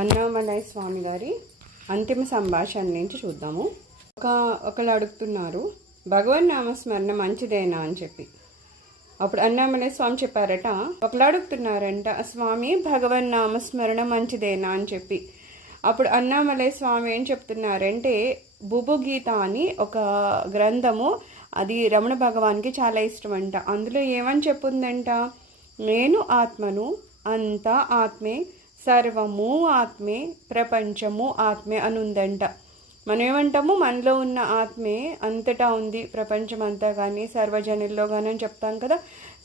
అన్నామలై స్వామి గారి అంతిమ సంభాషణ నుంచి చూద్దాము. ఒకళ్ళు అడుగుతున్నారు, భగవన్ నామస్మరణ మంచిదేనా అని చెప్పి. అప్పుడు అన్నామలై స్వామి చెప్పారట, ఒకళ్ళు అడుగుతున్నారంట, స్వామి భగవన్ నామస్మరణ మంచిదేనా అని చెప్పి. అప్పుడు అన్నామలై స్వామి ఏం చెప్తున్నారంటే, బుబుగీత అని ఒక గ్రంథము, అది రమణ భగవాన్కి చాలా ఇష్టమంట. అందులో ఏమని చెప్పుందంట, నేను ఆత్మను, అంతా ఆత్మే, సర్వము ఆత్మే, ప్రపంచము ఆత్మే అని ఉందంట. మనం ఏమంటాము, మనలో ఉన్న ఆత్మే అంతటా ఉంది, ప్రపంచం అంతా కానీ సర్వజనుల్లో కానీ అని చెప్తాం కదా.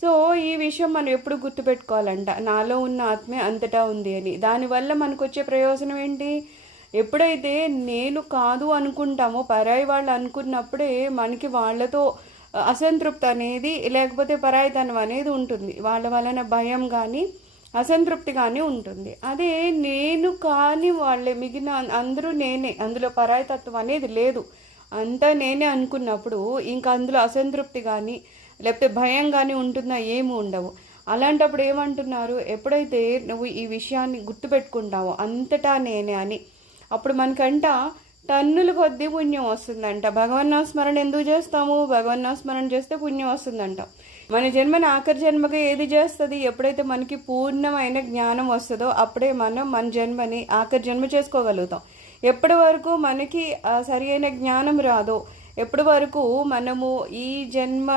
సో ఈ విషయం మనం ఎప్పుడు గుర్తుపెట్టుకోవాలంట, నాలో ఉన్న ఆత్మే అంతటా ఉంది అని. దానివల్ల మనకు వచ్చే ప్రయోజనం ఏంటి, ఎప్పుడైతే నేను కాదు అనుకుంటామో, పరాయి వాళ్ళు అనుకున్నప్పుడే మనకి వాళ్ళతో అసంతృప్తి అనేది, లేకపోతే పరాయితనం అనేది ఉంటుంది. వాళ్ళ వలన భయం కానీ అసంతృప్తి కానీ ఉంటుంది. అదే నేను కానీ వాళ్ళే, మిగిలిన అందరూ నేనే, అందులో పరాయితత్వం అనేది లేదు, అంతా నేనే అనుకున్నప్పుడు ఇంకా అందులో అసంతృప్తి కానీ లేకపోతే భయం కానీ ఉంటుందా, ఏమి ఉండవు. అలాంటప్పుడు ఏమంటున్నారు, ఎప్పుడైతే నువ్వు ఈ విషయాన్ని గుర్తుపెట్టుకుంటావో అంతటా నేనే అని, అప్పుడు మనకంట టన్నుల కొద్దీ పుణ్యం వస్తుందంట. భగవన్నాస్మరణ ఎందుకు చేస్తాము, భగవన్నాస్మరణ చేస్తే పుణ్యం వస్తుందంట. మన జన్మని ఆఖరి జన్మగా ఏది చేస్తుంది, ఎప్పుడైతే మనకి పూర్ణమైన జ్ఞానం వస్తుందో అప్పుడే మనం మన జన్మని ఆఖరి జన్మ చేసుకోగలుగుతాం. ఎప్పటి వరకు మనకి సరి అయిన జ్ఞానం రాదో, ఎప్పటి వరకు మనము ఈ జన్మని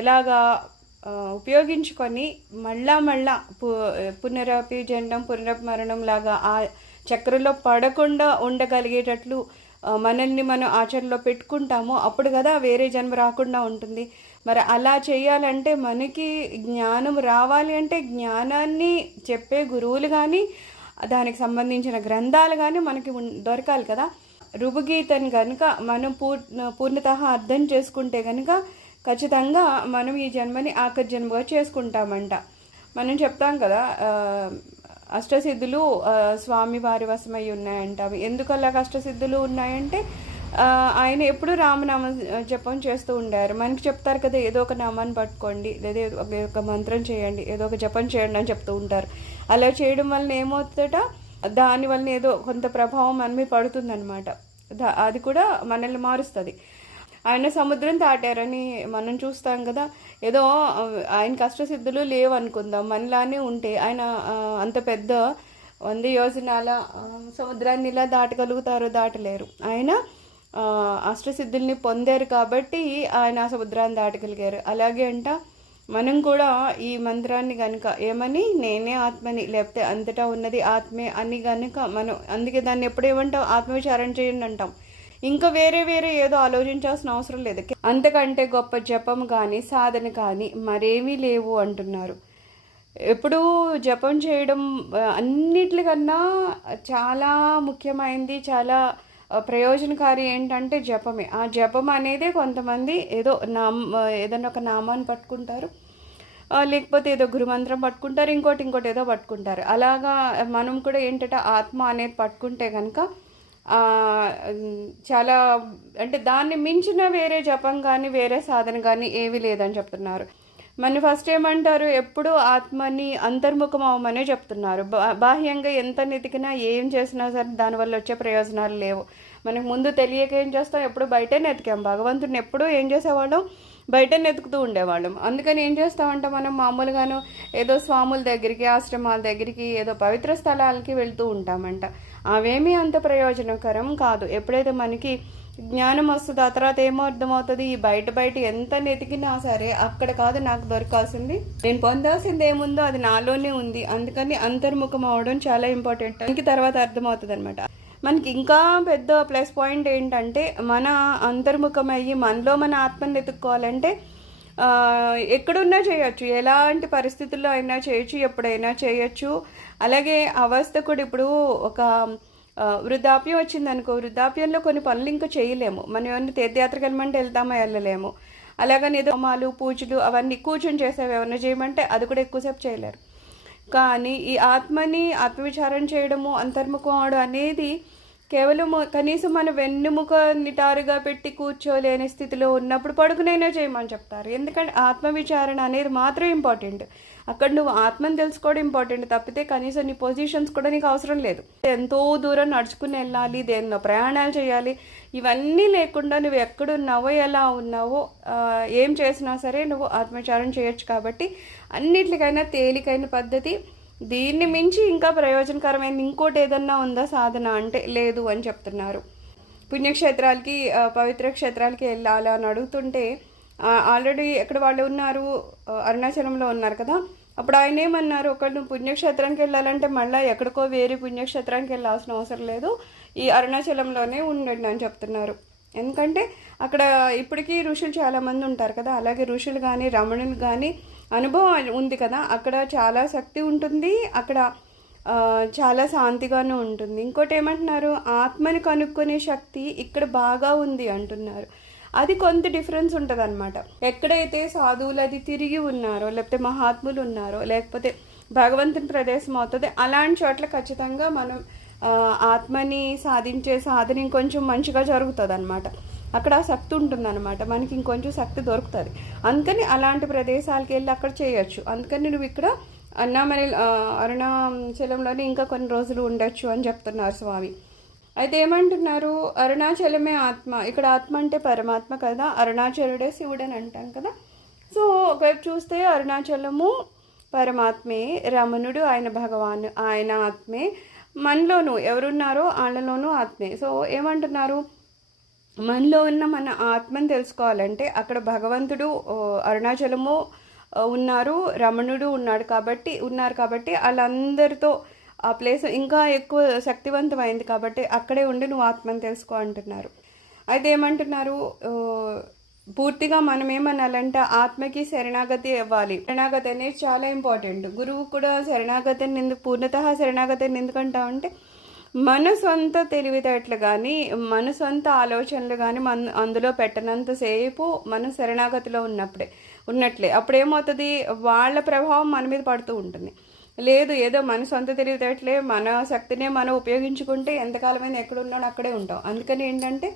ఎలాగా ఉపయోగించుకొని మళ్ళా పునరపి జన్మం పునరమరణం లాగా ఆ చక్రంలో పడకుండా ఉండగలిగేటట్లు మనల్ని మనం ఆచరణలో పెట్టుకుంటామో అప్పుడు కదా వేరే జన్మ రాకుండా ఉంటుంది. మరి అలా చేయాలంటే, మనకి జ్ఞానం రావాలి అంటే జ్ఞానాన్ని చెప్పే గురువులు కానీ దానికి సంబంధించిన గ్రంథాలు కానీ మనకి దొరకాలి కదా. రుబుగీతని కనుక మనం పూర్ణతః అర్థం చేసుకుంటే కనుక ఖచ్చితంగా మనం ఈ జన్మని ఆఖరి జన్మగా చేసుకుంటామంట. మనం చెప్తాం కదా, అష్టసిద్ధులు స్వామివారి వశమై ఉన్నాయంట. అవి ఎందుకు అలా అష్టసిద్ధులు ఉన్నాయంటే, ఆయన ఎప్పుడు రామనామ జపం చేస్తూ ఉండారు. మనకి చెప్తారు కదా, ఏదో ఒక నామాన్ని పట్టుకోండి, లేదా ఒక మంత్రం చేయండి, ఏదో ఒక జపం చేయండి అని చెప్తూ ఉంటారు. అలా చేయడం వలన ఏమవుతుందట, దానివల్ల ఏదో కొంత ప్రభావం మన మీద పడుతుందన్నమాట. అది కూడా మనల్ని మారుస్తుంది. ఆయన సముద్రం దాటారని మనం చూస్తాం కదా. ఏదో ఆయన కష్టసిద్ధులు లేవు అనుకుందాం, మనలానే ఉంటే ఆయన అంత పెద్ద 100 యోజనాల సముద్రాన్ని ఇలా దాటగలుగుతారో, దాటలేరు. ఆయన అష్టసిద్ధుల్ని పొందారు కాబట్టి ఆయన ఆ సముద్రాన్ని దాటగలిగారు. అలాగే అంట మనం కూడా ఈ మంత్రాన్ని కనుక ఏమని, నేనే ఆత్మని, లేకపోతే అంతటా ఉన్నది ఆత్మే అని కనుక మనం, అందుకే దాన్ని ఎప్పుడేమంటాం, ఆత్మవిచారణ చేయండి అంటాం. ఇంకా వేరే ఏదో ఆలోచించాల్సిన అవసరం లేదు. అంతకంటే గొప్ప జపం కానీ సాధన కానీ మరేమీ లేవు అంటున్నారు. ఎప్పుడు జపం చేయడం అన్నిటికన్నా చాలా ముఖ్యమైనది, చాలా ప్రయోజనకారి ఏంటంటే జపమే. ఆ జపం అనేది కొంతమంది ఏదైనా ఒక నామాన్ని పట్టుకుంటారు, లేకపోతే ఏదో గురుమంత్రం పట్టుకుంటారు, ఇంకోటి ఏదో పట్టుకుంటారు. అలాగా మనం కూడా ఏంటంటే ఆత్మ అనేది పట్టుకుంటే కనుక చాలా, అంటే దాన్ని మించిన వేరే జపం కానీ వేరే సాధన కానీ ఏమీ లేదని చెప్తున్నారు. మన ఫస్ట్ ఏమంటారు, ఎప్పుడు ఆత్మని అంతర్ముఖం అవ్వమనే చెప్తున్నారు. బాహ్యంగా ఎంత నెతికినా ఏం చేసినా సరే దానివల్ల వచ్చే ప్రయోజనాలు లేవు. మనకు ముందు తెలియక ఏం చేస్తాం, ఎప్పుడు బయటే నెతికాం. భగవంతుడిని ఎప్పుడూ ఏం చేసేవాళ్ళం, బయట నెతుకుతూ ఉండేవాళ్ళం. అందుకని ఏం చేస్తామంటే, మనం మామూలుగాను ఏదో స్వాముల దగ్గరికి, ఆశ్రమాల దగ్గరికి, ఏదో పవిత్ర స్థలాలకి వెళ్తూ ఉంటామంట. అవేమీ అంత ప్రయోజనకరం కాదు. ఎప్పుడైతే మనకి జ్ఞానం వస్తుందో ఆ తర్వాత ఏమో అర్థమవుతుంది, ఈ బయట ఎంత నెతికినా సరే అక్కడ కాదు నాకు దొరకాల్సింది, నేను పొందాల్సింది ఏముందో అది నాలోనే ఉంది. అందుకని అంతర్ముఖం అవడం చాలా ఇంపార్టెంట్. దానికి తర్వాత అర్థమవుతుంది అనమాట. మనకి ఇంకా పెద్ద ప్లస్ పాయింట్ ఏంటంటే, మన అంతర్ముఖం అయ్యి మనలో మన ఆత్మని వెతుక్కోవాలంటే ఎక్కడున్నా చేయొచ్చు, ఎలాంటి పరిస్థితుల్లో అయినా చేయొచ్చు, ఎప్పుడైనా చేయొచ్చు. అలాగే అవస్థ కూడా, ఇప్పుడు ఒక వృద్ధాప్యం వచ్చిందనుకో, వృద్ధాప్యంలో కొన్ని పనులు ఇంకా చేయలేము. మనం ఏమన్నా తీర్థయాత్రకు వెళ్ళమంటే వెళ్తామో, వెళ్ళలేము. అలాగని ఏదో హోమాలు పూజలు అవన్నీ కూర్చొని చేసేవి ఏమన్నా చేయమంటే అది కూడా ఎక్కువసేపు చేయలేరు. కానీ ఈ ఆత్మవిచారం చేయడము, అంతర్ముఖం అవడం అనేది కేవలం కనీసం మన వెన్నుముక నిటారుగా పెట్టి కూర్చోలేని స్థితిలో ఉన్నప్పుడు పడుకునైనా చేయమని చెప్తారు. ఎందుకంటే ఆత్మవిచారణ అనేది మాత్రం ఇంపార్టెంట్. అక్కడ నువ్వు ఆత్మని తెలుసుకోవడం ఇంపార్టెంట్ తప్పితే కనీసం నీ పొజిషన్స్ కూడా నీకు అవసరం లేదు. ఎంతో దూరం నడుచుకుని వెళ్ళాలి, దేనిలో ప్రయాణాలు చేయాలి, ఇవన్నీ లేకుండా నువ్వు ఎక్కడున్నావో ఎలా ఉన్నావో ఏం చేసినా సరే నువ్వు ఆత్మవిచారణ చేయొచ్చు. కాబట్టి అన్నిటికైనా తేలికైన పద్ధతి. దీన్ని మించి ఇంకా ప్రయోజనకరమైన ఇంకోటి ఏదన్నా ఉందా సాధన అంటే లేదు అని చెప్తున్నారు. పుణ్యక్షేత్రాలకి పవిత్ర క్షేత్రాలకి వెళ్ళాలి అని అడుగుతుంటే ఆల్రెడీ ఎక్కడ వాళ్ళు ఉన్నారు, అరుణాచలంలో ఉన్నారు కదా. అప్పుడు ఆయన ఏమన్నారు, ఒకళ్ళు నువ్వు పుణ్యక్షేత్రానికి వెళ్ళాలంటే మళ్ళీ ఎక్కడికో వేరే పుణ్యక్షేత్రానికి వెళ్ళాల్సిన అవసరం లేదు, ఈ అరుణాచలంలోనే ఉండండి అని చెప్తున్నారు. ఎందుకంటే అక్కడ ఇప్పటికీ ఋషులు చాలామంది ఉంటారు కదా, అలాగే ఋషులు కానీ రమణులు కానీ అనుభవం ఉంది కదా, అక్కడ చాలా శక్తి ఉంటుంది, అక్కడ చాలా శాంతిగానే ఉంటుంది. ఇంకోటి ఏమంటున్నారు, ఆత్మని కనుక్కునే శక్తి ఇక్కడ బాగా ఉంది అంటున్నారు. అది కొంత డిఫరెన్స్ ఉంటుంది అనమాట. ఎక్కడైతే సాధువులు అది తిరిగి ఉన్నారో, లేకపోతే మహాత్ములు ఉన్నారో, లేకపోతే భగవంతుని ప్రదేశం అవుతుంది, అలాంటి చోట్ల ఖచ్చితంగా మనం ఆత్మని సాధించే సాధన ఇంకొంచెం మంచిగా జరుగుతుంది అనమాట. అక్కడ శక్తి ఉంటుందన్నమాట, మనకి ఇంకొంచెం శక్తి దొరుకుతుంది. అందుకని అలాంటి ప్రదేశాలకి వెళ్ళి అక్కడ చేయొచ్చు. అందుకని నువ్వు ఇక్కడ అరుణాచలంలోనే ఇంకా కొన్ని రోజులు ఉండొచ్చు అని చెప్తున్నారు స్వామి. అయితే ఏమంటున్నారు, అరుణాచలమే ఆత్మ. ఇక్కడ ఆత్మ అంటే పరమాత్మ కదా, అరుణాచలుడే శివుడు అని అంటాం కదా. సో ఒకవైపు చూస్తే అరుణాచలము పరమాత్మే, రమణుడు ఆయన భగవాన్, ఆయన ఆత్మే, మనలోనూ ఎవరున్నారో వాళ్ళలోనూ ఆత్మే. సో ఏమంటున్నారు, మనలో ఉన్న మన ఆత్మని తెలుసుకోవాలంటే అక్కడ భగవంతుడు అరుణాచలము ఉన్నారు, రమణుడు ఉన్నారు కాబట్టి వాళ్ళందరితో ఆ ప్లేస్ ఇంకా ఎక్కువ శక్తివంతమైంది కాబట్టి అక్కడే ఉండి నువ్వు ఆత్మని తెలుసుకో అంటున్నారు. అయితే ఏమంటున్నారు, పూర్తిగా మనం ఏమనాలంటే ఆత్మకి శరణాగతి ఇవ్వాలి. శరణాగతి అనేది చాలా ఇంపార్టెంట్. గురువు కూడా శరణాగతిని పూర్ణతః శరణాగతిని ఎందుకంటామంటే మన సొంత తెలివితేటలు కానీ మన సొంత ఆలోచనలు కానీ అందులో పెట్టనంతసేపు మన శరణాగతిలో ఉన్నట్లే. అప్పుడేమవుతుంది, వాళ్ళ ప్రభావం మన మీద పడుతూ ఉంటుంది. లేదు ఏదో మన సొంత తెలివితేటలే మన శక్తినే మనం ఉపయోగించుకుంటే ఎంతకాలమైనా ఎక్కడున్నాడో అక్కడే ఉంటాం. అందుకని ఏంటంటే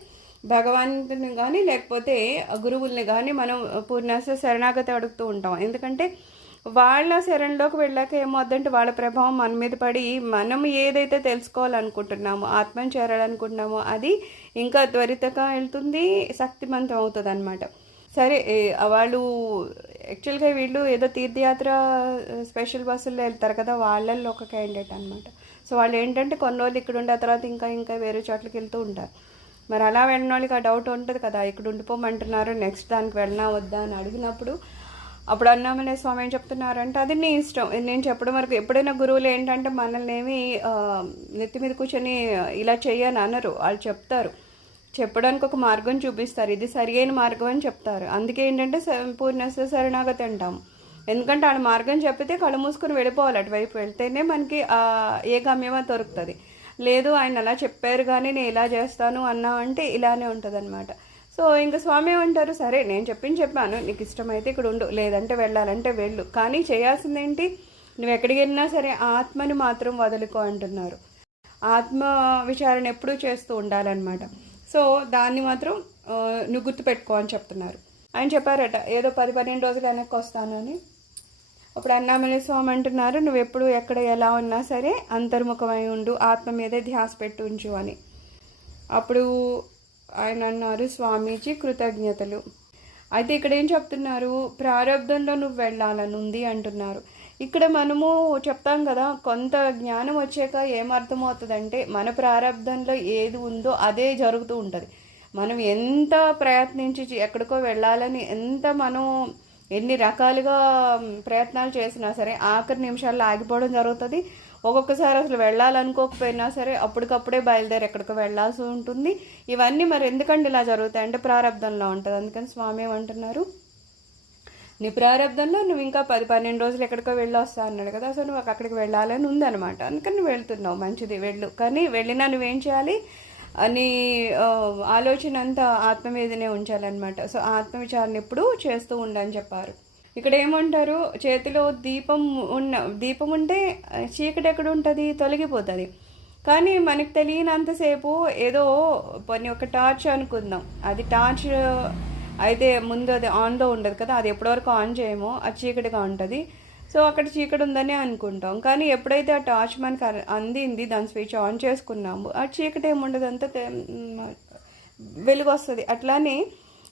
భగవంతుని కానీ లేకపోతే గురువుల్ని కానీ మనం పూర్ణాస శరణాగతి అడుగుతూ ఉంటాం. ఎందుకంటే వాళ్ళ శరణలోకి వెళ్ళాక ఏమవుద్దంటే వాళ్ళ ప్రభావం మన మీద పడి మనం ఏదైతే తెలుసుకోవాలనుకుంటున్నామో, ఆత్మని చేరాలనుకుంటున్నామో అది ఇంకా త్వరితగా వెళ్తుంది, శక్తివంతం అవుతుంది అనమాట. సరే వాళ్ళు యాక్చువల్గా వీళ్ళు ఏదో తీర్థయాత్ర స్పెషల్ బస్సుల్లో వెళ్తారు కదా, వాళ్ళల్లో ఒక క్యాండిడేట్ అనమాట. సో వాళ్ళు ఏంటంటే కొన్ని రోజులు ఇక్కడ ఉండే తర్వాత ఇంకా వేరే చోట్లకి వెళ్తూ ఉంటారు. మరి అలా వెళ్ళిన వాళ్ళకి ఆ డౌట్ ఉంటుంది కదా, ఇక్కడ ఉండిపోమంటున్నారు, నెక్స్ట్ దానికి వెళ్ళినా వద్దా అని అడిగినప్పుడు అప్పుడు అన్నామనే స్వామి ఏం చెప్తున్నారంటే అది నీ ఇష్టం. నేను చెప్పడం వరకు ఎప్పుడైనా గురువులు ఏంటంటే మనల్ని ఏమి నెత్తి మీద కూర్చొని ఇలా చెయ్యని అనరు. వాళ్ళు చెప్పడానికి ఒక మార్గం చూపిస్తారు, ఇది సరి అయిన మార్గం అని చెప్తారు. అందుకే ఏంటంటే పూర్ణస్య శరణాగతి అంటాము. ఎందుకంటే వాళ్ళ మార్గం చెప్పితే కళ్ళు మూసుకొని వెళ్ళిపోవాలి, అటువైపు వెళ్తేనే మనకి ఏ గమ్యమో దొరుకుతుంది. లేదు ఆయన అలా చెప్పారు కానీ నేను ఇలా చేస్తాను అన్నామంటే ఇలానే ఉంటుంది అనమాట. సో ఇంకా స్వామి ఏమంటారు, సరే నేను చెప్పాను, నీకు ఇష్టమైతే ఇక్కడ ఉండు, లేదంటే వెళ్ళాలంటే వెళ్ళు, కానీ చేయాల్సిందేంటి, నువ్వు ఎక్కడికి వెళ్ళినా సరే ఆత్మని మాత్రం వదులుకో అంటున్నారు. ఆత్మ విచారణ ఎప్పుడూ చేస్తూ ఉండాలన్నమాట. సో దాన్ని మాత్రం నువ్వు గుర్తుపెట్టుకో అని చెప్తున్నారు. ఆయన చెప్పారట ఏదో 10-12 రోజులు వెనక్కి వస్తానని. అప్పుడు అన్నామలై స్వామి అంటున్నారు, నువ్వు ఎప్పుడు ఎక్కడ ఎలా ఉన్నా సరే అంతర్ముఖమై ఉండు, ఆత్మ మీదే ధ్యాస పెట్టి ఉంచు అని. అప్పుడు ఆయన అన్నారు, స్వామీజీ కృతజ్ఞతలు. అయితే ఇక్కడ ఏం చెప్తున్నారు, ప్రారంధంలో నువ్వు వెళ్ళాలని ఉంది అంటున్నారు. ఇక్కడ మనము చెప్తాం కదా, కొంత జ్ఞానం వచ్చాక ఏమర్థమవుతుందంటే మన ప్రారంధంలో ఏది ఉందో అదే జరుగుతూ ఉంటుంది. మనం ఎంత ప్రయత్నించి ఎక్కడికో వెళ్ళాలని మనం ఎన్ని రకాలుగా ప్రయత్నాలు చేసినా సరే ఆఖరి నిమిషాల్లో ఆగిపోవడం జరుగుతుంది. ఒక్కొక్కసారి అసలు వెళ్ళాలనుకోకపోయినా సరే అప్పటికప్పుడే బయలుదేరి ఎక్కడికో వెళ్ళాల్సి ఉంటుంది. ఇవన్నీ మరి ఎందుకంటే ఇలా జరుగుతాయి అంటే ప్రారంధంలో ఉంటుంది. అందుకని స్వామి ఏమంటున్నారు, నీ ప్రారంధంలో నువ్వు ఇంకా 10-12 రోజులు ఎక్కడికో వెళ్ళొస్తా అన్నాడు కదా, సో నువ్వు అక్కడికి వెళ్ళాలని ఉందన్నమాట. అందుకని నువ్వు వెళ్తున్నావు, మంచిది వెళ్ళు. కానీ వెళ్ళినా నువ్వేం చేయాలి, నీ ఆలోచన అంతా ఆత్మ మీదనే ఉంచాలన్నమాట. సో ఆత్మ విచారణ ఎప్పుడు చేస్తూ ఉండని చెప్పారు. ఇక్కడ ఏమంటారు, చేతిలో దీపం ఉంటే చీకటి ఎక్కడ ఉంటుంది, తొలగిపోతుంది. కానీ మనకు తెలియనంతసేపు ఏదో కొన్ని ఒక టార్చ్ అనుకుందాం, అది టార్చ్ అయితే ముందు అది ఆన్లో ఉండదు కదా, అది ఎప్పటివరకు ఆన్ చేయమో అది చీకటిగా ఉంటుంది. సో అక్కడ చీకటి ఉందని అనుకుంటాం, కానీ ఎప్పుడైతే ఆ టార్చ్ మనకు అందింది, దాని స్విచ్ ఆన్ చేసుకున్నాము, ఆ చీకటి ఏముండదు, అంతా వెలుగు వస్తుంది. అట్లానే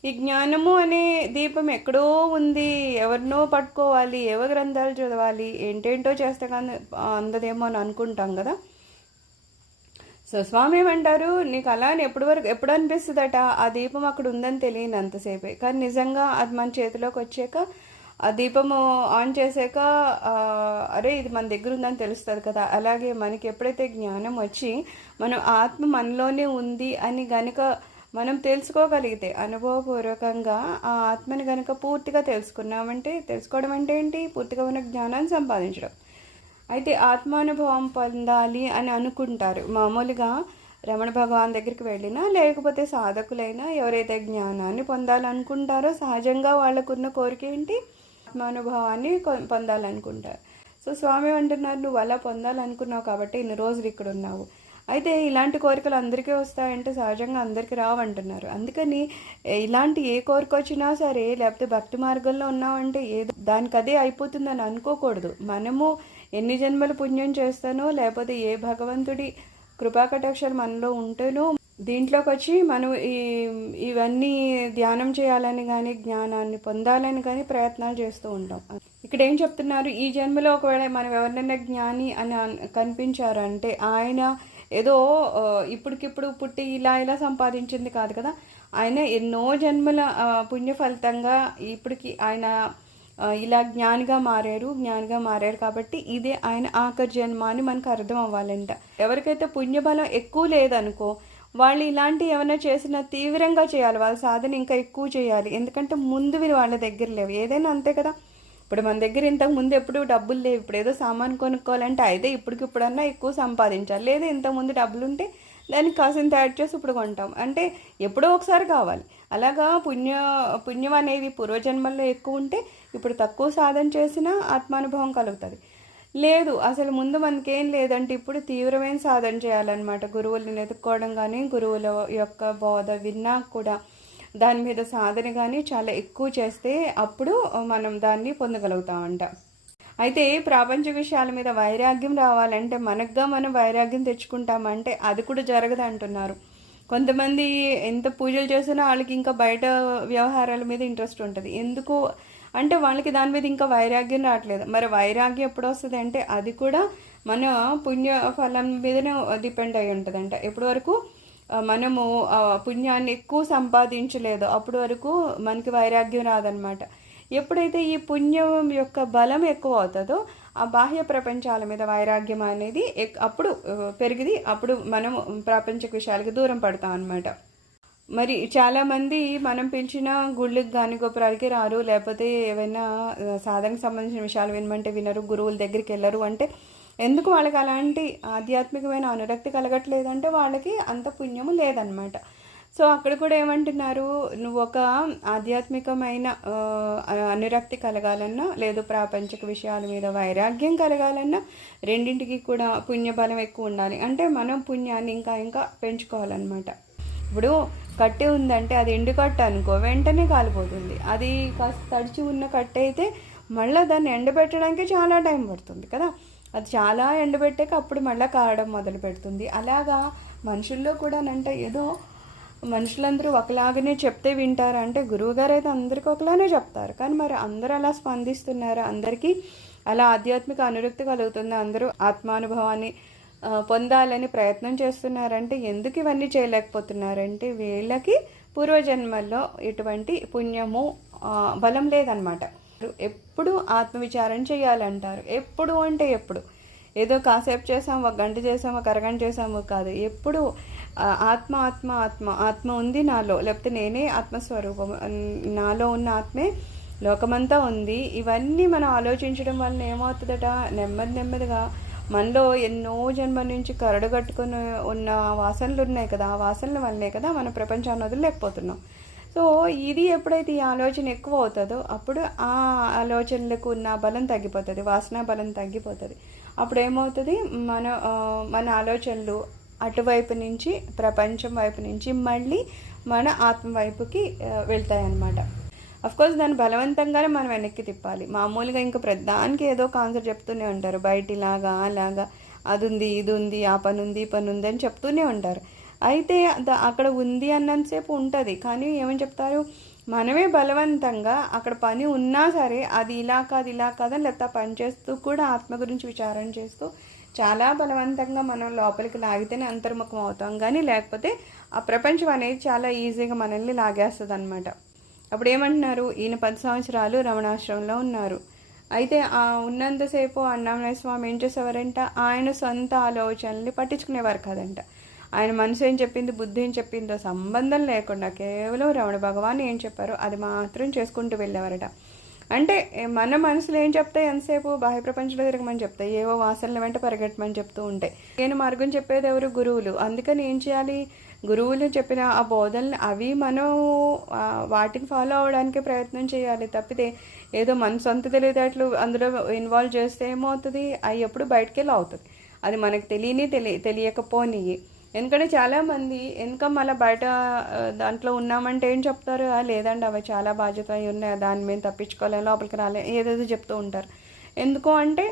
ఈ జ్ఞానము అనే దీపం ఎక్కడో ఉంది, ఎవరినో పట్టుకోవాలి, ఏవో గ్రంథాలు చదవాలి, ఏంటేంటో చేస్తే కానీ అందదేమో అని అనుకుంటాం కదా. సో స్వామి ఏమంటారు, నీకు అలా అని ఎప్పుడు అనిపిస్తుందట ఆ దీపం అక్కడ ఉందని తెలియనంతసేపే, కానీ నిజంగా అది మన చేతిలోకి వచ్చాక, ఆ దీపము ఆన్ చేసాక అరే ఇది మన దగ్గర ఉందని తెలుస్తుంది కదా. అలాగే మనకి ఎప్పుడైతే జ్ఞానం వచ్చి మనం ఆత్మ మనలోనే ఉంది అని గనుక మనం తెలుసుకోగలిగితే, అనుభవపూర్వకంగా ఆ ఆత్మని కనుక పూర్తిగా తెలుసుకున్నామంటే, తెలుసుకోవడం అంటే ఏంటి, పూర్తిగా మన జ్ఞానాన్ని సంపాదించడం. అయితే ఆత్మానుభవం పొందాలి అని అనుకుంటారు మామూలుగా, రమణ భగవాన్ దగ్గరికి వెళ్ళినా లేకపోతే సాధకులైనా ఎవరైతే జ్ఞానాన్ని పొందాలనుకుంటారో సహజంగా వాళ్ళకున్న కోరిక ఏంటి, ఆత్మానుభవాన్ని పొందాలనుకుంటారు. సో స్వామి అంటున్నారు, నువ్వు అలా పొందాలనుకున్నావు కాబట్టి ఇన్ని రోజులు ఇక్కడ ఉన్నావు. అయితే ఇలాంటి కోరికలు అందరికీ వస్తాయంటే సహజంగా అందరికీ రావంటున్నారు. అందుకని ఇలాంటి ఏ కోరిక వచ్చినా సరే, లేకపోతే భక్తి మార్గంలో ఉన్నామంటే ఏదో దానికి అదే అయిపోతుందని అనుకోకూడదు. మనము ఎన్ని జన్మలు పుణ్యం చేస్తానో, లేకపోతే ఏ భగవంతుడి కృపాకటాక్షాలు మనలో ఉంటేనో దీంట్లోకి వచ్చి మనం ఇవన్నీ ధ్యానం చేయాలని కానీ, జ్ఞానాన్ని పొందాలని కానీ ప్రయత్నాలు చేస్తూ ఉంటాం. ఇక్కడ ఏం చెప్తున్నారు, ఈ జన్మలో ఒకవేళ మనం ఎవరినైనా జ్ఞాని అని కనిపించారంటే ఆయన ఏదో ఇప్పటికిప్పుడు పుట్టి ఇలా సంపాదించింది కాదు కదా. ఆయన ఎన్నో జన్మల పుణ్య ఫలితంగా ఇప్పటికి ఆయన ఇలా జ్ఞానిగా మారారు కాబట్టి ఇదే ఆయన ఆఖరి జన్మ అని మనకు అర్థం అవ్వాలంట. ఎవరికైతే పుణ్యబలం ఎక్కువ లేదనుకో, వాళ్ళు ఇలాంటి ఏమైనా చేసినా తీవ్రంగా చేయాలి, వాళ్ళ సాధన ఇంకా ఎక్కువ చేయాలి. ఎందుకంటే ముందువి వాళ్ళ దగ్గర లేవు. ఏదైనా అంతే కదా. ఇప్పుడు మన దగ్గర ఇంతకు ముందు ఎప్పుడు డబ్బులు లేవు, ఇప్పుడు ఏదో సామాన్ కొనుక్కోవాలంటే అయితే ఇప్పుడన్నా ఎక్కువ సంపాదించాలి. లేదా ఇంతకుముందు డబ్బులు ఉంటే దానికి కాసింత యాడ్ చేసి ఇప్పుడు కొంటాం, అంటే ఎప్పుడో ఒకసారి కావాలి. అలాగా పుణ్యం అనేది పూర్వజన్మల్లో ఎక్కువ ఉంటే ఇప్పుడు తక్కువ సాధన చేసినా ఆత్మానుభవం కలుగుతుంది. లేదు అసలు ముందు మనకేం లేదంటే ఇప్పుడు తీవ్రమైన సాధన చేయాలన్నమాట. గురువుల్ని వెతుక్కోవడం కానీ, గురువుల యొక్క బోధ విన్నా కూడా దాని మీద సాధన కానీ చాలా ఎక్కువ చేస్తే అప్పుడు మనం దాన్ని పొందగలుగుతామంట. అయితే ప్రాపంచిక విషయాల మీద వైరాగ్యం రావాలంటే మనకుగా మనం వైరాగ్యం తెచ్చుకుంటామంటే అది కూడా జరగదు అంటున్నారు. కొంతమంది ఎంత పూజలు చేసినా వాళ్ళకి ఇంకా బయట వ్యవహారాల మీద ఇంట్రెస్ట్ ఉంటుంది. ఎందుకు అంటే వాళ్ళకి దాని మీద ఇంకా వైరాగ్యం రావట్లేదు. మరి వైరాగ్యం ఎప్పుడు వస్తుంది అంటే అది కూడా మన పుణ్య ఫలం మీదనే డిపెండ్ అయి ఉంటుందంట. ఎప్పటి వరకు మనము పుణ్యాన్ని ఎక్కువ సంపాదించలేదు అప్పటి వరకు మనకి వైరాగ్యం రాదనమాట. ఎప్పుడైతే ఈ పుణ్యం యొక్క బలం ఎక్కువ అవుతుందో ఆ బాహ్య ప్రపంచాల మీద వైరాగ్యం అనేది అప్పుడు పెరిగింది. అప్పుడు మనం ప్రాపంచిక విషయాలకి దూరం పడతాం అనమాట. మరి చాలామంది మనం పిలిచిన గుళ్ళకి కానీ గోపురాలకి రారు, లేకపోతే ఏవైనా సాధనకు సంబంధించిన విషయాలు వినమంటే వినరు, గురువుల దగ్గరికి వెళ్ళరు. అంటే ఎందుకు వాళ్ళకి అలాంటి ఆధ్యాత్మికమైన అనురక్తి కలగట్లేదంటే వాళ్ళకి అంత పుణ్యము లేదనమాట. సో అక్కడ కూడా ఏమంటున్నారు, నువ్వు ఒక ఆధ్యాత్మికమైన అనురక్తి కలగాలన్నా లేదు ప్రాపంచిక విషయాల మీద వైరాగ్యం కలగాలన్నా రెండింటికి కూడా పుణ్యబలం ఎక్కువ ఉండాలి. అంటే మనం పుణ్యాన్ని ఇంకా పెంచుకోవాలన్నమాట. ఇప్పుడు కట్టె ఉందంటే అది ఎండు కట్ట అనుకో వెంటనే కాలిపోతుంది. అది కాస్త తడిచి ఉన్న కట్టె అయితే మళ్ళీ దాన్ని ఎండబెట్టడానికి చాలా టైం పడుతుంది కదా. అది చాలా ఎండబెట్టాక అప్పుడు మళ్ళీ కారడం మొదలు పెడుతుంది. అలాగా మనుషుల్లో కూడా ఏదో మనుషులందరూ ఒకలాగానే చెప్తే వింటారు అంటే గురువుగారు అయితే అందరికీ ఒకలానే చెప్తారు, కానీ మరి అందరూ అలా స్పందిస్తున్నారు, అందరికీ అలా ఆధ్యాత్మిక అనురక్తి కలుగుతుంది, అందరూ ఆత్మానుభవాన్ని పొందాలని ప్రయత్నం చేస్తున్నారంటే ఎందుకు ఇవన్నీ చేయలేకపోతున్నారంటే వీళ్ళకి పూర్వజన్మల్లో ఎటువంటి పుణ్యము బలం లేదనమాట. ఎప్పుడు ఆత్మవిచారం చేయాలంటారు. ఎప్పుడు అంటే ఎప్పుడు ఏదో కాసేపు చేసాము, ఒక గంట చేసాము, ఒక అరగంట చేసాము కాదు. ఎప్పుడు ఆత్మ ఆత్మ ఆత్మ ఆత్మ ఉంది నాలో, లేకపోతే నేనే ఆత్మస్వరూపం, నాలో ఉన్న ఆత్మే లోకమంతా ఉంది. ఇవన్నీ మనం ఆలోచించడం వల్ల ఏమవుతుందట, నెమ్మదిగా మనలో ఎన్నో జన్మ నుంచి కరడు కట్టుకుని ఉన్న వాసనలు ఉన్నాయి కదా, ఆ వాసనల వల్లే కదా మనం ప్రపంచాన్ని వదిలేకపోతున్నాం. సో ఇది ఎప్పుడైతే ఈ ఆలోచన ఎక్కువ అవుతుందో అప్పుడు ఆ ఆలోచనలకు ఉన్న బలం తగ్గిపోతుంది, వాసన బలం తగ్గిపోతుంది. అప్పుడు ఏమవుతుంది, మన ఆలోచనలు అటువైపు నుంచి, ప్రపంచం వైపు నుంచి మళ్ళీ మన ఆత్మ వైపుకి వెళ్తాయి అన్నమాట. అఫ్కోర్స్ దాన్ని బలవంతంగానే మనం వెనక్కి తిప్పాలి. మామూలుగా ఇంకా ప్రధానికి ఏదో కాన్సెప్ట్ చెప్తూనే ఉంటారు, బయటిలాగా అలాగా, అది ఉంది ఇది ఉంది, ఆ పని ఉంది ఈ పని ఉంది అని చెప్తూనే ఉంటారు. అయితే అక్కడ ఉంది అన్నంతసేపు ఉంటుంది, కానీ ఏమని చెప్తారు, మనమే బలవంతంగా అక్కడ పని ఉన్నా సరే అది ఇలా కాదు ఇలా కాదని, లేకపోతే పని చేస్తూ కూడా ఆత్మ గురించి విచారం చేస్తూ చాలా బలవంతంగా మనం లోపలికి లాగితేనే అంతర్ముఖం అవుతాం, కానీ లేకపోతే ఆ ప్రపంచం అనేది చాలా ఈజీగా మనల్ని లాగేస్తుంది అనమాట. అప్పుడు ఏమంటున్నారు, ఈయన 10 సంవత్సరాలు రమణాశ్రమంలో ఉన్నారు. అయితే ఉన్నంతసేపు అన్నామలై స్వామి ఏం చేసేవారంట, ఆయన సొంత ఆలోచనల్ని పట్టించుకునేవారు కాదంట. ఆయన మనసు ఏం చెప్పింది, బుద్ధి ఏం చెప్పిందో సంబంధం లేకుండా కేవలం రమణ భగవాన్ ఏం చెప్పారో అది మాత్రం చేసుకుంటూ వెళ్ళేవారట. అంటే మన మనసులో ఏం చెప్తాయి, ఎంతసేపు బాహ్య ప్రపంచంలో తిరగమని చెప్తాయి, ఏవో వాసనల వెంట పరిగెట్టమని చెప్తూ ఉంటాయి. నేను మార్గం చెప్పేది ఎవరు, గురువులు. అందుకని ఏం చేయాలి, గురువులు చెప్పిన ఆ బోధనలు అవి మనం వాటిని ఫాలో అవడానికి ప్రయత్నం చేయాలి. తప్పితే ఏదో మన సొంత తెలివితేటలు అందులో ఇన్వాల్వ్ చేస్తే ఏమవుతుంది, అవి ఎప్పుడు బయటకు వెళ్ళి అవుతుంది. అది మనకు తెలియకపోని. ఎందుకంటే చాలామంది ఇంకా మళ్ళీ బయట దాంట్లో ఉన్నామంటే ఏం చెప్తారు, లేదండి అవి చాలా బాధ్యత ఉన్నాయి, దాన్ని మేము తప్పించుకోలేము, లోపలికి రాలే, ఏదేదో చెప్తూ ఉంటారు. ఎందుకు అంటే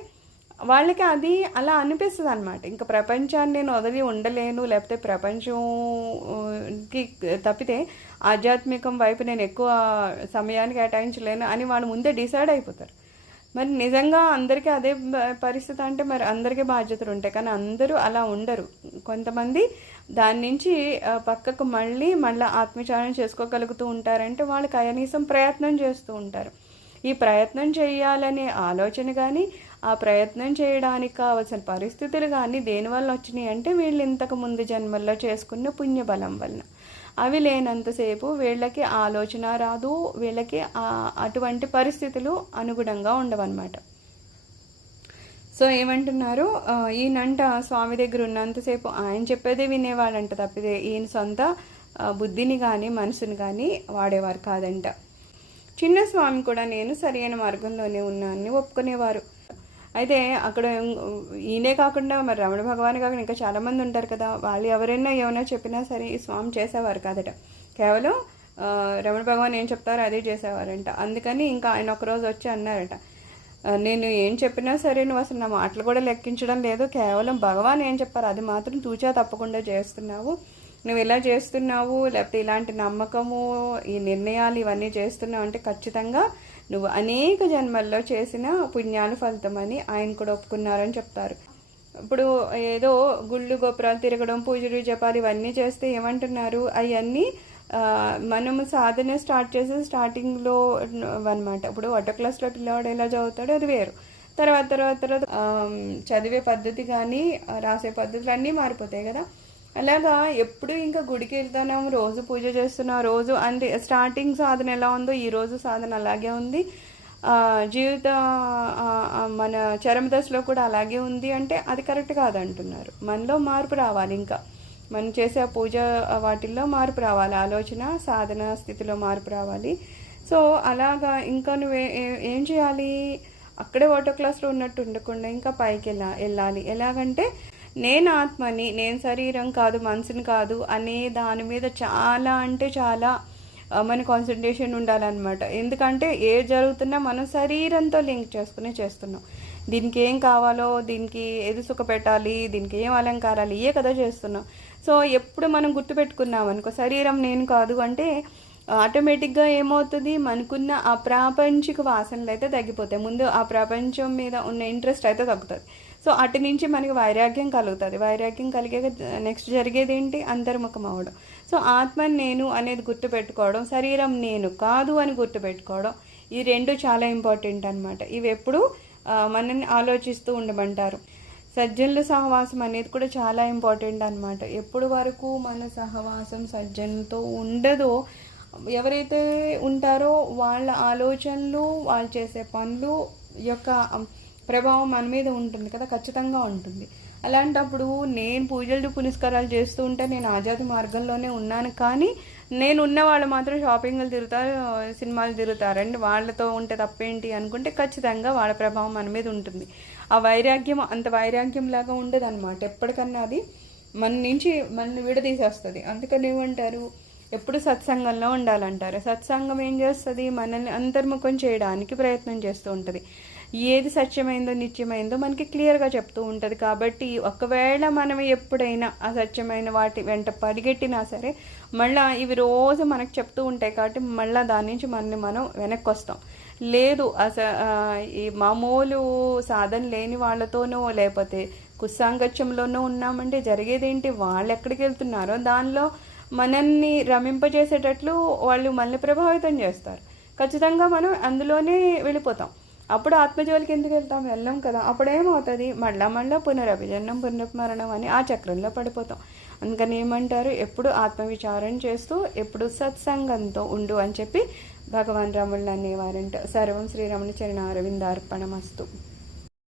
వాళ్ళకి అది అలా అనిపిస్తుంది అనమాట. ఇంకా ప్రపంచాన్ని నేను వదిలి ఉండలేను, లేకపోతే ప్రపంచంకి తప్పితే ఆధ్యాత్మికం వైపు నేను ఎక్కువ సమయాన్ని కేటాయించలేను అని వాళ్ళు ముందే డిసైడ్ అయిపోతారు. మరి నిజంగా అందరికీ అదే పరిస్థితి అంటే మరి అందరికీ బాధ్యతలు ఉంటాయి, కానీ అందరూ అలా ఉండరు. కొంతమంది దాని నుంచి పక్కకు మళ్ళీ ఆత్మవిచారణ చేసుకోగలుగుతూ ఉంటారంటే వాళ్ళు కనీసం ప్రయత్నం చేస్తూ ఉంటారు. ఈ ప్రయత్నం చేయాలనే ఆలోచన కానీ, ఆ ప్రయత్నం చేయడానికి కావాల్సిన పరిస్థితులు కానీ దేనివల్ల వచ్చినాయి అంటే వీళ్ళు ఇంతకు ముందు జన్మల్లో చేసుకున్న పుణ్యబలం వలన. అవి లేనంతసేపు వీళ్ళకి ఆలోచన రాదు, వీళ్ళకి అటువంటి పరిస్థితులు అనుగుణంగా ఉండవన్నమాట. సో ఏమంటున్నారు, ఈయనంట స్వామి దగ్గర ఉన్నంతసేపు ఆయన చెప్పేదే వినేవాడంట, తప్పితే ఈయన సొంత బుద్ధిని కానీ మనసుని కానీ వాడేవారు కాదంట. చిన్న స్వామి కూడా నేను సరైన మార్గంలోనే ఉన్నానని ఒప్పుకునేవారు. అయితే అక్కడ ఈయనే కాకుండా మరి రమణ భగవాన్ కాకుండా ఇంకా చాలామంది ఉంటారు కదా, వాళ్ళు ఎవరైనా ఏమైనా చెప్పినా సరే ఈ స్వామి చేసేవారు కాదట. కేవలం రమణ భగవాన్ ఏం చెప్తారో అదే చేసేవారంట. అందుకని ఇంకా ఆయన ఒకరోజు వచ్చి అన్నారట, నేను ఏం చెప్పినా సరే నువ్వు అసలు నా మాటలు కూడా లెక్కించడం లేదు, కేవలం భగవాన్ ఏం చెప్పారు అది మాత్రం తూచా తప్పకుండా చేస్తున్నావు, నువ్వు ఇలా చేస్తున్నావు, లేకపోతే ఇలాంటి నమ్మకము ఈ నిర్ణయాలు ఇవన్నీ చేస్తున్నావు అంటే ఖచ్చితంగా నువ్వు అనేక జన్మల్లో చేసిన పుణ్యాలు ఫలితమని ఆయన కూడా ఒప్పుకున్నారని చెప్తారు. ఇప్పుడు ఏదో గుళ్ళు గోపురాలు తిరగడం, పూజలు జపాలు ఇవన్నీ చేస్తే ఏమంటున్నారు, అవన్నీ మనము సాధన స్టార్ట్ చేసే స్టార్టింగ్లో అనమాట. ఇప్పుడు ఒకటో క్లాస్లో పిల్లవాడు ఎలా చదువుతాడో అది వేరు, తర్వాత చదివే పద్ధతి కానీ రాసే పద్ధతులు అన్నీ మారిపోతాయి కదా. అలాగా ఎప్పుడు ఇంకా గుడికి వెళ్తున్నాము, రోజు పూజ చేస్తున్నాం, రోజు అంటే స్టార్టింగ్ సాధన ఎలా ఉందో ఈరోజు సాధన అలాగే ఉంది, జీవిత మన చరమ దశలో కూడా అలాగే ఉంది అంటే అది కరెక్ట్ కాదంటున్నారు. మనలో మార్పు రావాలి, ఇంకా మనం చేసే పూజ వాటిల్లో మార్పు రావాలి, ఆలోచన సాధన స్థితిలో మార్పు రావాలి. సో అలాగా ఇంకా నువ్వు ఏం చేయాలి, అక్కడే ఒకటో క్లాస్లో ఉన్నట్టు ఉండకుండా ఇంకా పైకి వెళ్ళాలి. ఎలాగంటే నేను ఆత్మని, నేను శరీరం కాదు, మనసుని కాదు అనే దాని మీద చాలా అంటే చాలా మన కాన్సన్ట్రేషన్ ఉండాలన్నమాట. ఎందుకంటే ఏ జరుగుతున్నా మనం శరీరంతో లింక్ చేసుకుని చేస్తున్నాం. దీనికి ఏం కావాలో, దీనికి ఏది సుఖ పెట్టాలి, దీనికి ఏం అలంకారాలు ఇవే కదా చేస్తున్నాం. సో ఎప్పుడు మనం గుర్తుపెట్టుకున్నాం అనుకో శరీరం నేను కాదు అంటే ఆటోమేటిక్గా ఏమవుతుంది, మనకున్న ఆ ప్రాపంచిక వాసనలు అయితే తగ్గిపోతాయి. ముందు ఆ ప్రపంచం మీద ఉన్న ఇంట్రెస్ట్ అయితే తగ్గుతుంది. సో అటు నుంచి మనకి వైరాగ్యం కలుగుతుంది. వైరాగ్యం కలిగాక నెక్స్ట్ జరిగేది ఏంటి, అంతర్ముఖం అవ్వడం. సో ఆత్మని నేను అనేది గుర్తుపెట్టుకోవడం, శరీరం నేను కాదు అని గుర్తుపెట్టుకోవడం, ఈ రెండు చాలా ఇంపార్టెంట్ అనమాట. ఇవి ఎప్పుడు మనల్ని ఆలోచిస్తూ ఉండమంటారు. సజ్జనుల సహవాసం అనేది కూడా చాలా ఇంపార్టెంట్ అనమాట. ఎప్పుడు వరకు మన సహవాసం సజ్జనులతో ఉండదో, ఎవరైతే ఉంటారో వాళ్ళ ఆలోచనలు, వాళ్ళు చేసే పనులు యొక్క ప్రభావం మన మీద ఉంటుంది కదా, ఖచ్చితంగా ఉంటుంది. అలాంటప్పుడు నేను పూజలు పునస్కారాలు చేస్తూ ఉంటే నేను ఆజాది మార్గంలోనే ఉన్నాను, కానీ నేను ఉన్న వాళ్ళు మాత్రం షాపింగ్లు తిరుగుతారు, సినిమాలు తిరుగుతారండి, వాళ్ళతో ఉంటే తప్పేంటి అనుకుంటే ఖచ్చితంగా వాళ్ళ ప్రభావం మన మీద ఉంటుంది. ఆ వైరాగ్యం అంత వైరాగ్యం లాగా ఉండదు అనమాట. ఎప్పటికన్నా అది మన నుంచి మనల్ని విడదీసేస్తుంది. అందుకని ఏమంటారు, ఎప్పుడు సత్సంగంలో ఉండాలంటారు. సత్సంగం ఏం చేస్తుంది, మనల్ని అంతర్ముఖం చేయడానికి ప్రయత్నం చేస్తూ ఉంటుంది. ఏది సత్యమైందో నిత్యమైందో మనకి క్లియర్గా చెప్తూ ఉంటుంది. కాబట్టి ఒకవేళ మనం ఎప్పుడైనా ఆ సత్యమైన వాటి వెంట పరిగెట్టినా సరే మళ్ళీ ఇవి రోజు మనకు చెప్తూ ఉంటాయి. కాబట్టి మళ్ళీ దాని నుంచి మనం వెనక్కి వస్తాం. లేదు ఈ మామూలు సాధన లేని వాళ్ళతోనో లేకపోతే కుస్సాంగత్యంలోనో ఉన్నామంటే జరిగేదేంటి, వాళ్ళు ఎక్కడికి వెళ్తున్నారో దానిలో మనల్ని రమింపజేసేటట్లు వాళ్ళు మనల్ని ప్రభావితం చేస్తారు. ఖచ్చితంగా మనం అందులోనే వెళ్ళిపోతాం. అప్పుడు ఆత్మజోలికి ఎందుకు వెళ్తాం, వెళ్ళాం కదా. అప్పుడేమవుతుంది, మళ్ళా పునరభిజన్నం పునర్మరణం అని ఆ చక్రంలో పడిపోతాం. అందుకని ఏమంటారు, ఎప్పుడు ఆత్మవిచారం చేస్తూ ఎప్పుడు సత్సంగంతో ఉండు అని చెప్పి భగవాన్ రాముళ్ళు అనేవారంట. సర్వం శ్రీరమణ చరణ అరవిందార్పణమస్తు.